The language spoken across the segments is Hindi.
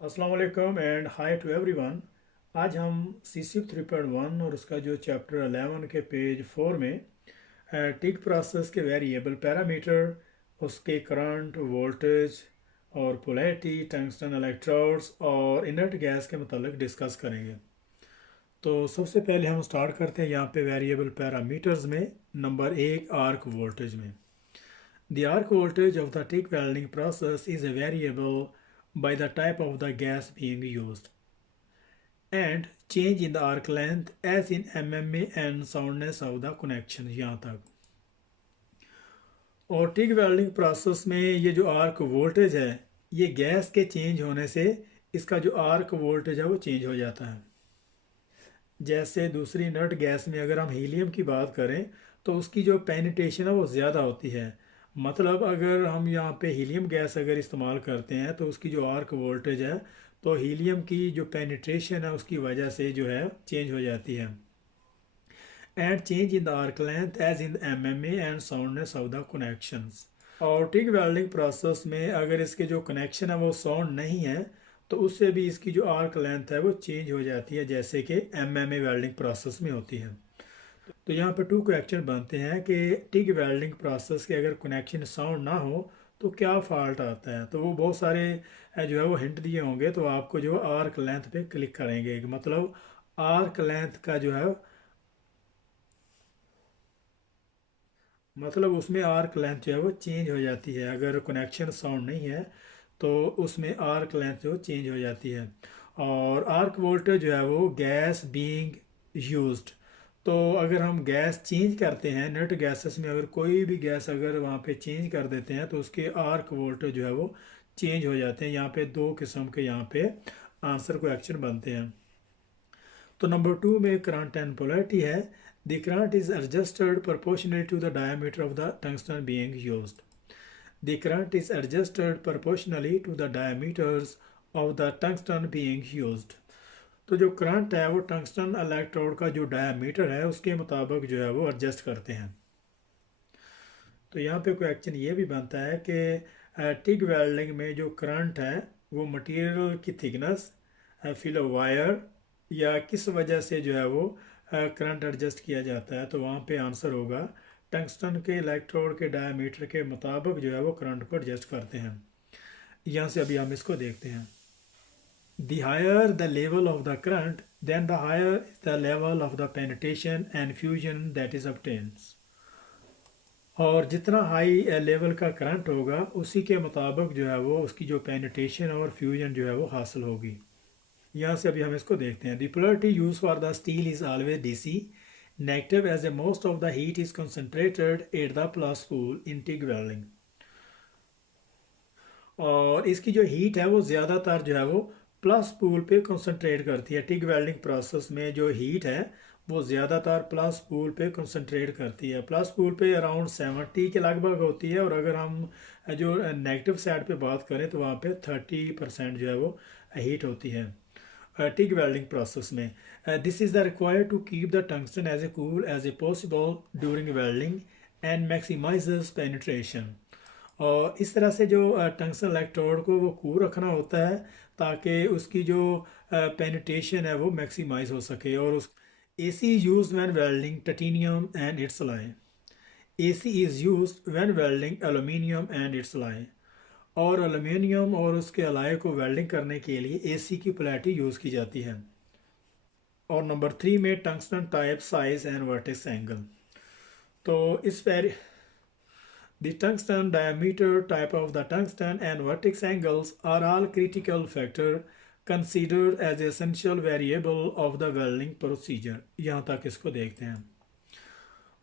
अस्सलाम वालेकुम एंड हाय टू एवरीवन। आज हम CCF 3.1 और उसका जो चैप्टर 11 के पेज 4 में टिक प्रोसेस के वेरिएबल पैरामीटर, उसके करंट, वोल्टेज और पोलैरिटी, टंगस्टन इलेक्ट्रोड्स और इनर्ट गैस के मतलब डिस्कस करेंगे। तो सबसे पहले हम स्टार्ट करते हैं यहाँ पे वेरिएबल पैरामीटर्स में। नंबर 1, आर्क वोल्टेज में the arc voltage of the TIG welding process is a variable by the type of the gas being used and change in the arc length as in MMA and soundness of the connection। यहाँ तक। और टिग वेल्डिंग प्रोसेस में ये जो आर्क वोल्टेज है, ये गैस के चेंज होने से इसका जो आर्क वोल्टेज है वो चेंज हो जाता है। जैसे दूसरी नट गैस में अगर हम हीलियम की बात करें तो उसकी जो पेनिट्रेशन है वो ज़्यादा होती है। मतलब अगर हम यहाँ पे हीलियम गैस अगर इस्तेमाल करते हैं तो उसकी जो आर्क वोल्टेज है तो हीलियम की जो पेनिट्रेशन है उसकी वजह से जो है चेंज हो जाती है। And change in the arc length as in MMA and soundness of the connections. और टिग वेल्डिंग प्रोसेस में अगर इसके जो कनेक्शन है वो साउंड नहीं है तो उससे भी इसकी जो आर्क लेंथ है वो चेंज हो जाती है, जैसे कि MMA वेल्डिंग प्रोसेस में होती है। तो यहाँ पे टू क्वेश्चन बनते हैं कि टिग वेल्डिंग प्रोसेस के अगर कनेक्शन साउंड ना हो तो क्या फॉल्ट आता है। तो वो बहुत सारे जो है वो हिंट दिए होंगे, तो आपको जो आर्क लेंथ पे क्लिक करेंगे, मतलब आर्क लेंथ का जो है मतलब उसमें आर्क लेंथ जो है वो चेंज हो जाती है। अगर कनेक्शन साउंड नहीं है तो उसमें आर्क लेंथ जो चेंज हो जाती है। और आर्क वोल्टेज जो है वो गैस बीइंग यूज्ड। तो अगर हम गैस चेंज करते हैं नट गैसेस में, अगर कोई भी गैस अगर वहाँ पे चेंज कर देते हैं तो उसके आर्क वोल्टेज जो है वो चेंज हो जाते हैं। यहाँ पे दो किस्म के यहाँ पे आंसर क्वेश्चन बनते हैं। तो नंबर 2 में करंट एंड पोलैरिटी है। The current is adjusted proportionally to the diameter of the tungsten being used. The current is adjusted proportionally to the diameters of the tungsten being used। तो जो करंट है वो टंगस्टन इलेक्ट्रोड का जो डायमीटर है उसके मुताबिक जो है वो एडजस्ट करते हैं। तो यहाँ पे क्वेश्चन ये भी बनता है कि टिग वेल्डिंग में जो करंट है वो मटेरियल की थिकनेस, फिल वायर या किस वजह से जो है वो करंट एडजस्ट किया जाता है। तो वहाँ पे आंसर होगा टंगस्टन के इलेक्ट्रोड के डायमीटर के मुताबिक जो है वो करंट को एडजस्ट करते हैं। यहाँ से अभी हम इसको देखते हैं। The higher the level of the current, then the higher is the level of the penetration and fusion that is obtained। और जितना हाई लेवल का करंट होगा उसी के मुताबिक जो है वो उसकी जो पेनिट्रेशन और फ्यूजन जो है वो हासिल होगी। यहाँ से अभी हम इसको देखते हैं। The polarity use for the steel is always DC negative as a most of the heat is concentrated at the plus pole in TIG welding. और इसकी जो हीट है वो ज़्यादातर जो है वो प्लस पूल पे कंसंट्रेट करती है। टिग वेल्डिंग प्रोसेस में जो हीट है वो ज़्यादातर प्लस पूल पे कंसंट्रेट करती है। प्लस पूल पे अराउंड 70 के लगभग होती है, और अगर हम जो नेगेटिव साइड पे बात करें तो वहाँ पे 30% जो है वो हीट होती है टिग वेल्डिंग प्रोसेस में। This is the required to keep the tungsten as a cool as a possible during welding and maximises penetration. और इस तरह से जो टंगस्टन इलेक्ट्रोड को वो कूल रखना होता है ताकि उसकी जो पेनिट्रेशन है वो मैक्सिमाइज हो सके। और उस AC use when welding titanium and it's alloy। AC is use when welding aluminium and it's alloy। और एल्यूमिनियम और उसके अलाय को वेल्डिंग करने के लिए AC की पोलैरिटी यूज़ की जाती है। और नंबर 3 में tungsten type, size and vertex angle. तो इस पर the tungsten diameter, type of the tungsten and vertex angles are all critical factor considered as essential variable of the welding procedure। यहाँ तक इसको देखते हैं।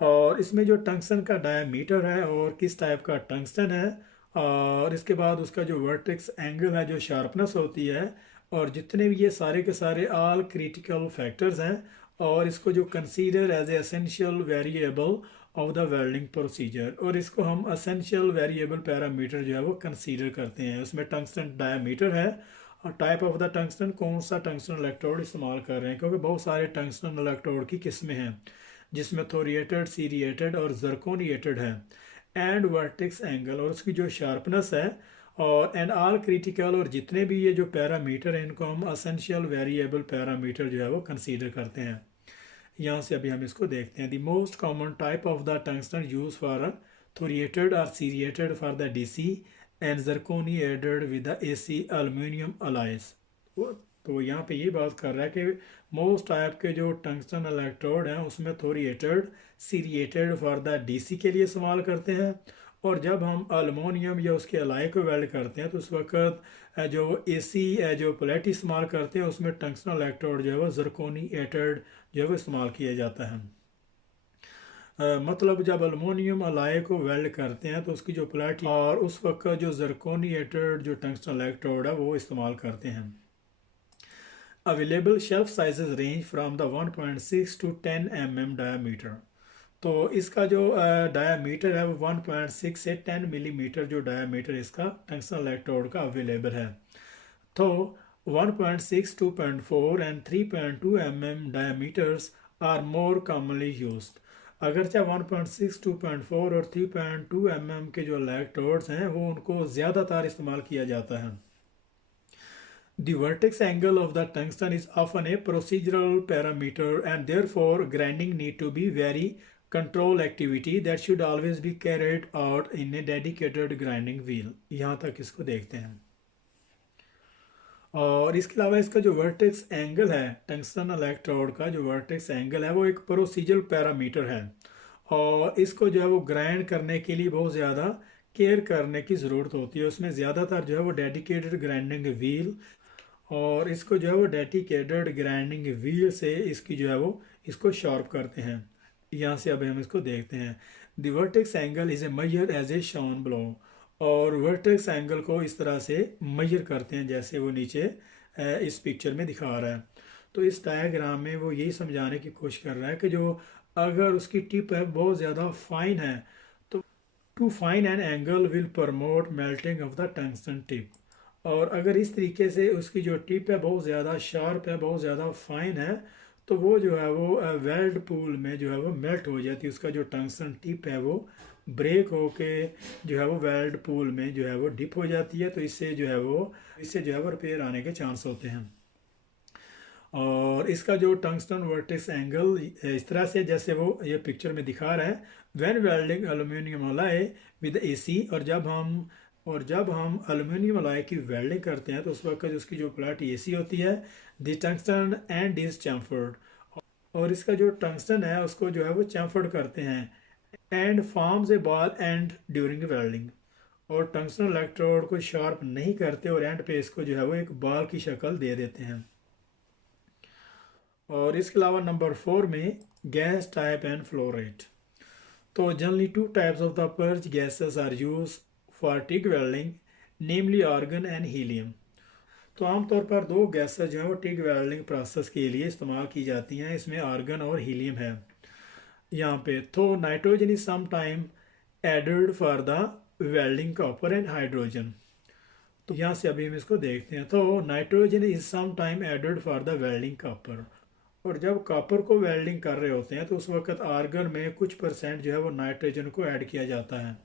और इसमें जो टंगस्टन का डायमीटर है और किस टाइप का टंगस्टन है, और इसके बाद उसका जो वर्टेक्स एंगल है, जो शार्पनेस होती है, और जितने भी ये सारे के सारे ऑल क्रिटिकल फैक्टर्स हैं, और इसको जो consider as a essential variable of the welding procedure, और इसको हम एसेंशियल वेरिएबल पैरामीटर जो है वो कंसीडर करते हैं। उसमें टंगस्टन डायमीटर है और टाइप ऑफ द टंगस्टन, कौन सा टंगस्टन इलेक्ट्रोड इस्तेमाल कर रहे हैं, क्योंकि बहुत सारे टंगस्टन इलेक्ट्रोड की किस्में हैं जिसमें थोरिएटेड, सीरिएटेड और जर्कोनिएटेड है। एंड वर्टेक्स एंगल, और उसकी जो शार्पनेस है और एंड ऑल क्रिटिकल, और जितने भी ये जो पैरामीटर हैं इनको हम असेंशियल वेरिएबल पैरामीटर जो है वो कंसीडर करते हैं। यहाँ से अभी हम इसको देखते हैं। The most common type of the tungsten use for thoriated और ceriated for the DC and zirconia added with the AC aluminium alloys. तो यहाँ पे ये बात कर रहा है कि मोस्ट टाइप के जो टंगस्टन इलेक्ट्रोड हैं उसमें थोरिएटेड सीरिएटेड फॉर द डीसी के लिए इस्तेमाल करते हैं, और जब हम अल्मोनियम या उसके अलाई को वेल्ड करते हैं तो उस वक्त जो एसी जो प्लेट इस्तेमाल करते हैं उसमें टंगस्टन इलेक्ट्रोड जो है वो जरकोनी एटेड जो है वो इस्तेमाल किया जाता है। मतलब जब अल्मोनियम अलाई को वेल्ड करते हैं तो उसकी जो प्लेट और उस वक्त जो जरकोनी एटेड जो टंगस्टन इलेक्ट्रोड है वो इस्तेमाल करते हैं। Available shelf sizes range from the 1.6 to 10 mm diameter. तो इसका जो डायामीटर है वो 1.6 से 10 मिलीमीटर जो डायामीटर इसका टंगस्टन इलेक्ट्रोड का अवेलेबल है। तो 1.6, 2.4 and 3.2 mm diameters are more commonly used. अगरचे 1.6, 2.4 और 3.2 mm के जो इलेक्ट्रोड्स हैं वो उनको ज़्यादातर इस्तेमाल किया जाता है। The vertex angle of the tungsten is often a procedural parameter and therefore grinding need to be very control activity that should always be carried out in a dedicated grinding wheel। यहाँ तक इसको देखते हैं। और इसके अलावा इसका जो वर्टेक्स एंगल है टंगस्टन इलेक्ट्रोड का जो वर्टेक्स एंगल है वो एक प्रोसीजरल पैरामीटर है, और इसको जो है वो ग्राइंड करने के लिए बहुत ज़्यादा केयर करने की ज़रूरत होती है। उसमें ज़्यादातर जो है वो डेडिकेटेड ग्राइंडिंग व्हील, और इसको जो है वो डेडिकेटेड ग्राइंडिंग व्हील से इसकी जो है वो इसको शार्प करते हैं। यहाँ से अब हम इसको देखते हैं। The vertex angle is a major as a shown below, और वर्टेक्स एंगल को इस तरह से मेजर करते हैं जैसे वो नीचे इस पिक्चर में दिखा रहा है। तो इस डायग्राम में वो यही समझाने की कोशिश कर रहा है कि जो अगर उसकी टिप है बहुत ज़्यादा फाइन है तो too fine an angle will promote melting of the tungsten tip, और अगर इस तरीके से उसकी जो टिप है बहुत ज़्यादा शार्प है, बहुत ज़्यादा फाइन है, तो वो जो है वो वेल्ड पूल में जो है वो मेल्ट हो जाती है। उसका जो टंगस्टन टिप है वो ब्रेक होके जो है वो वेल्ड पूल में जो है वो डिप हो जाती है। तो इससे जो है वो रिपेयर आने के चांस होते हैं। और इसका जो टंगस्टन वर्टेक्स एंगल इस तरह से जैसे वो ये पिक्चर में दिखा रहा है। When welding aluminium alloy with AC, और जब हम एल्यूमिनियम अलाई की वेल्डिंग करते हैं तो उस वक्त उसकी जो प्लेट एसी होती है, the tungsten and is chamfered, और इसका जो टंगस्टन है उसको जो है वो चैम्फर्ड करते हैं and forms a ball and during welding, और टंगस्टन इलेक्ट्रोड को शार्प नहीं करते और एंड पे इसको जो है वो एक बॉल की शक्ल दे देते हैं। और इसके अलावा नंबर 4 में gas type and flow rate. तो generally 2 types of the purge gases are use for TIG welding, namely argon and helium. तो आमतौर पर 2 गैसेस जो है वो टिग वेल्डिंग प्रोसेस के लिए इस्तेमाल की जाती हैं। इसमें आर्गन और हीलियम है यहाँ पे। तो nitrogen is some time added for the welding copper and hydrogen. तो यहाँ से अभी हम इसको देखते हैं। तो nitrogen is some time added for the welding copper, और जब कॉपर को वेल्डिंग कर रहे होते हैं तो उस वक्त आर्गन में कुछ परसेंट जो है वो नाइट्रोजन को ऐड किया जाता है।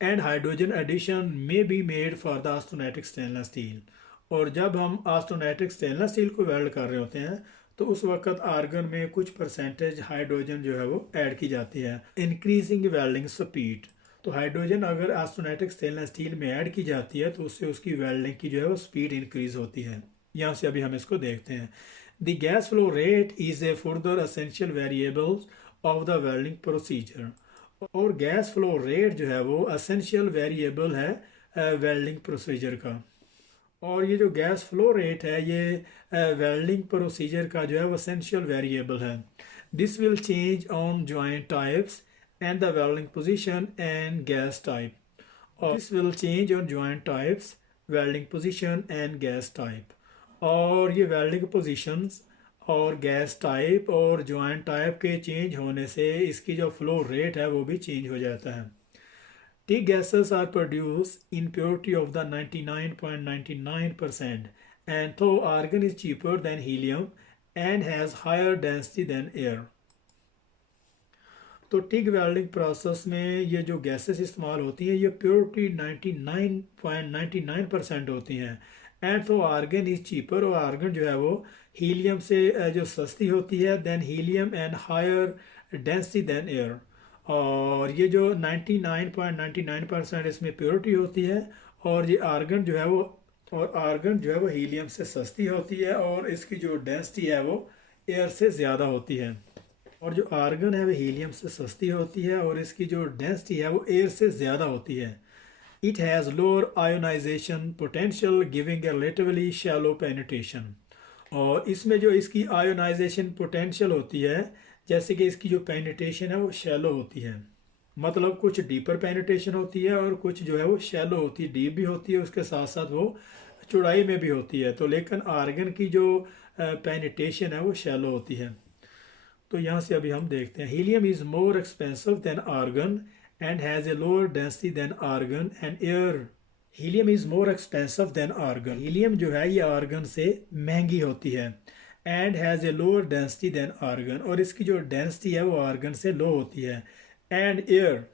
एंड हाइड्रोजन एडिशन में be made for the austenitic stainless steel, और जब हम ऑस्टेनेटिक स्टेनलेस स्टील को वेल्ड कर रहे होते हैं तो उस वक्त आर्गन में कुछ परसेंटेज हाइड्रोजन जो है वो ऐड की जाती है। इंक्रीजिंग वेल्डिंग स्पीड, तो हाइड्रोजन अगर ऑस्टेनेटिक स्टेनलेस स्टील में ऐड की जाती है तो उससे उसकी वेल्डिंग की जो है वो स्पीड इंक्रीज होती है। यहाँ से अभी हम इसको देखते हैं। The gas flow rate is a further essential variable of the welding procedure, और गैस फ्लो रेट जो है वो एसेंशियल वेरिएबल है वेल्डिंग प्रोसीजर का। और ये जो गैस फ्लो रेट है ये वेल्डिंग प्रोसीजर का जो है वो एसेंशियल वेरिएबल है। This will change on joint types and the welding position and gas type, और this will change on joint types, welding position and gas type. और ये वेल्डिंग पोजीशंस और गैस टाइप और जॉइंट टाइप के चेंज होने से इसकी जो फ्लो रेट है वो भी चेंज हो जाता है। Tea gases are produced in purity of the 99.99%, and though argon is cheaper than helium and has higher density than air। तो टिग वेल्डिंग प्रोसेस में ये जो गैसेस इस्तेमाल होती हैं ये प्योरिटी 99.99% होती हैं। एंड तो आर्गन इज चीपर, और आर्गन जो है वो हीलियम से जो सस्ती होती है than helium and higher density than air. और ये जो 99.99% इसमें प्योरिटी होती है, और ये आर्गन जो है वो हीलियम से सस्ती होती है, और इसकी जो डेंसिटी है वो एयर से ज़्यादा होती है। और जो आर्गन है वो हीलियम से सस्ती होती है और इसकी जो डेंसिटी है वो एयर से ज़्यादा होती है। It has lower ionisation potential giving a relatively shallow penetration. और इसमें जो इसकी आयोनाइजेशन पोटेंशियल होती है, जैसे कि इसकी जो पेनिट्रेशन है वो शैलो होती है, मतलब कुछ डीपर पेनिट्रेशन होती है और कुछ जो है वो शैलो होती है, डीप भी होती है, उसके साथ साथ वो चौड़ाई में भी होती है। तो लेकिन आर्गन की जो पेनिट्रेशन है वो शैलो होती है। तो यहाँ से अभी हम देखते हैं, helium is more expensive than argon and has a lower density than argon and air. Helium is more expensive than argon, helium जो है ये आर्गन से महंगी होती है। And has a lower density than argon, और इसकी जो डेंसिटी है वो आर्गन से लो होती है। एंड एयर,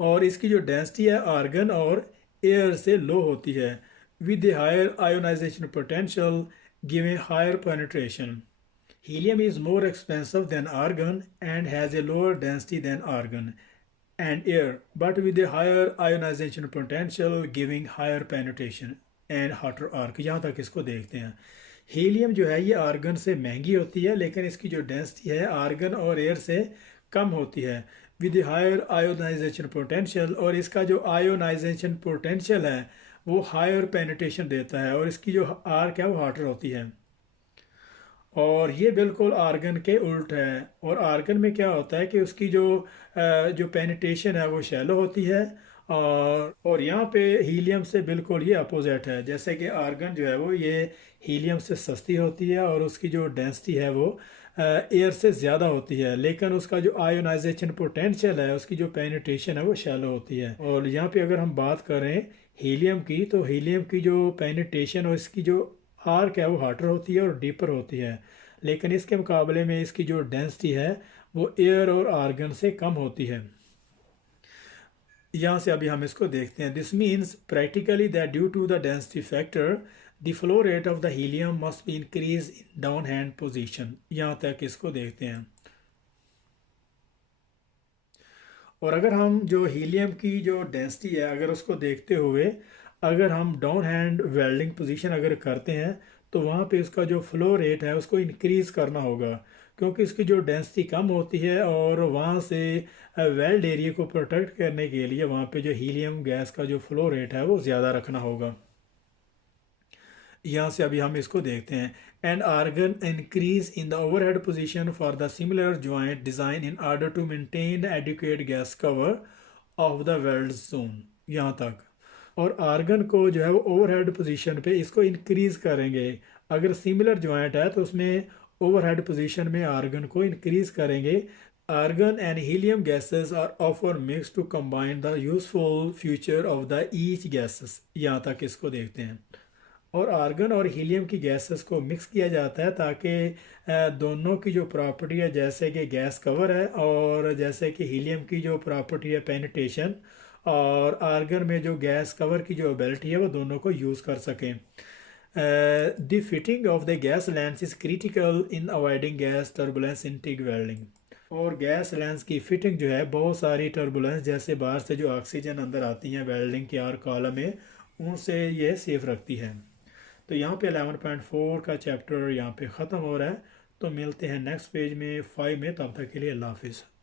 और इसकी जो डेंसिटी है आर्गन और एयर से लो होती है। With the higher ionization potential giving higher penetration. Helium is more expensive than argon and has a lower density than argon and air, but with a higher ionization potential giving higher penetration and hotter arc। यहाँ तक इसको देखते हैं। हीलियम जो है ये आर्गन से महंगी होती है, लेकिन इसकी जो डेंसिटी है आर्गन और एयर से कम होती है। विद हायर आयोनाइजेशन पोटेंशियल, और इसका जो आयोनाइजेशन पोटेंशियल है वो हायर पेनिट्रेशन देता है, और इसकी जो आर्क है वो हार्टर होती है। और ये बिल्कुल आर्गन के उल्ट है। और आर्गन में क्या होता है कि उसकी जो पेनिट्रेशन है वो शैलो होती है, और यहाँ पे हीलियम से बिल्कुल ये अपोजिट है। जैसे कि आर्गन जो है वो ये हीलियम से सस्ती होती है और उसकी जो डेंसिटी है वो एयर से ज़्यादा होती है, लेकिन उसका जो आयोनाइजेशन पोटेंशियल है, उसकी जो पेनिट्रेशन है वो शैलो होती है। और यहाँ पे अगर हम बात करें हीलियम की, तो हीलियम की जो पेनिट्रेशन और इसकी जो आर्क है वो हार्टर होती है और डीपर होती है, लेकिन इसके मुकाबले में इसकी जो डेंसिटी है वो एयर और आर्गन से कम होती है। यहाँ से अभी हम इसको देखते हैं। This means practically that due to the density factor the flow rate of the helium must be increase in down hand position. यहाँ तक इसको देखते हैं। और अगर हम जो हीलियम की जो डेंसिटी है अगर उसको देखते हुए अगर हम डाउन हैंड वेल्डिंग पोजीशन अगर करते हैं, तो वहाँ पे उसका जो फ्लो रेट है उसको इंक्रीज़ करना होगा, क्योंकि इसकी जो डेंसिटी कम होती है, और वहाँ से वेल्ड एरिया को प्रोटेक्ट करने के लिए वहाँ पे जो हीलियम गैस का जो फ्लो रेट है वो ज़्यादा रखना होगा। यहाँ से अभी हम इसको देखते हैं। And argon increase in the overhead position for the similar joint design in order to maintain adequate gas cover of the weld zone. यहाँ तक। और आर्गन को जो है वो ओवरहेड पोजीशन पे इसको इंक्रीज करेंगे। अगर सिमिलर जॉइंट है तो उसमें ओवरहेड पोजीशन में आर्गन को इंक्रीज करेंगे। Argon and helium gases are offer mix to combine the useful future of the each gases. यहाँ तक इसको देखते हैं। और आर्गन और हीलियम की गैसेस को मिक्स किया जाता है ताकि दोनों की जो प्रॉपर्टी है, जैसे कि गैस कवर है और जैसे कि हीलियम की जो प्रॉपर्टी है पेनिट्रेशन, और आर्गन में जो गैस कवर की जो एबिलिटी है वो दोनों को यूज़ कर सकें। The fitting of the gas lens is critical in avoiding gas turbulence in TIG welding. और गैस लेंस की फिटिंग जो है बहुत सारी टर्बुलेंस, जैसे बाहर से जो ऑक्सीजन अंदर आती हैं वेल्डिंग के आर्क कॉलम में, उनसे ये सेफ रखती है। तो यहाँ पे 11.4 का चैप्टर यहाँ पे ख़त्म हो रहा है। तो मिलते हैं नेक्स्ट पेज में 5 में, तब तक के लिए अल्लाह हाफिज़।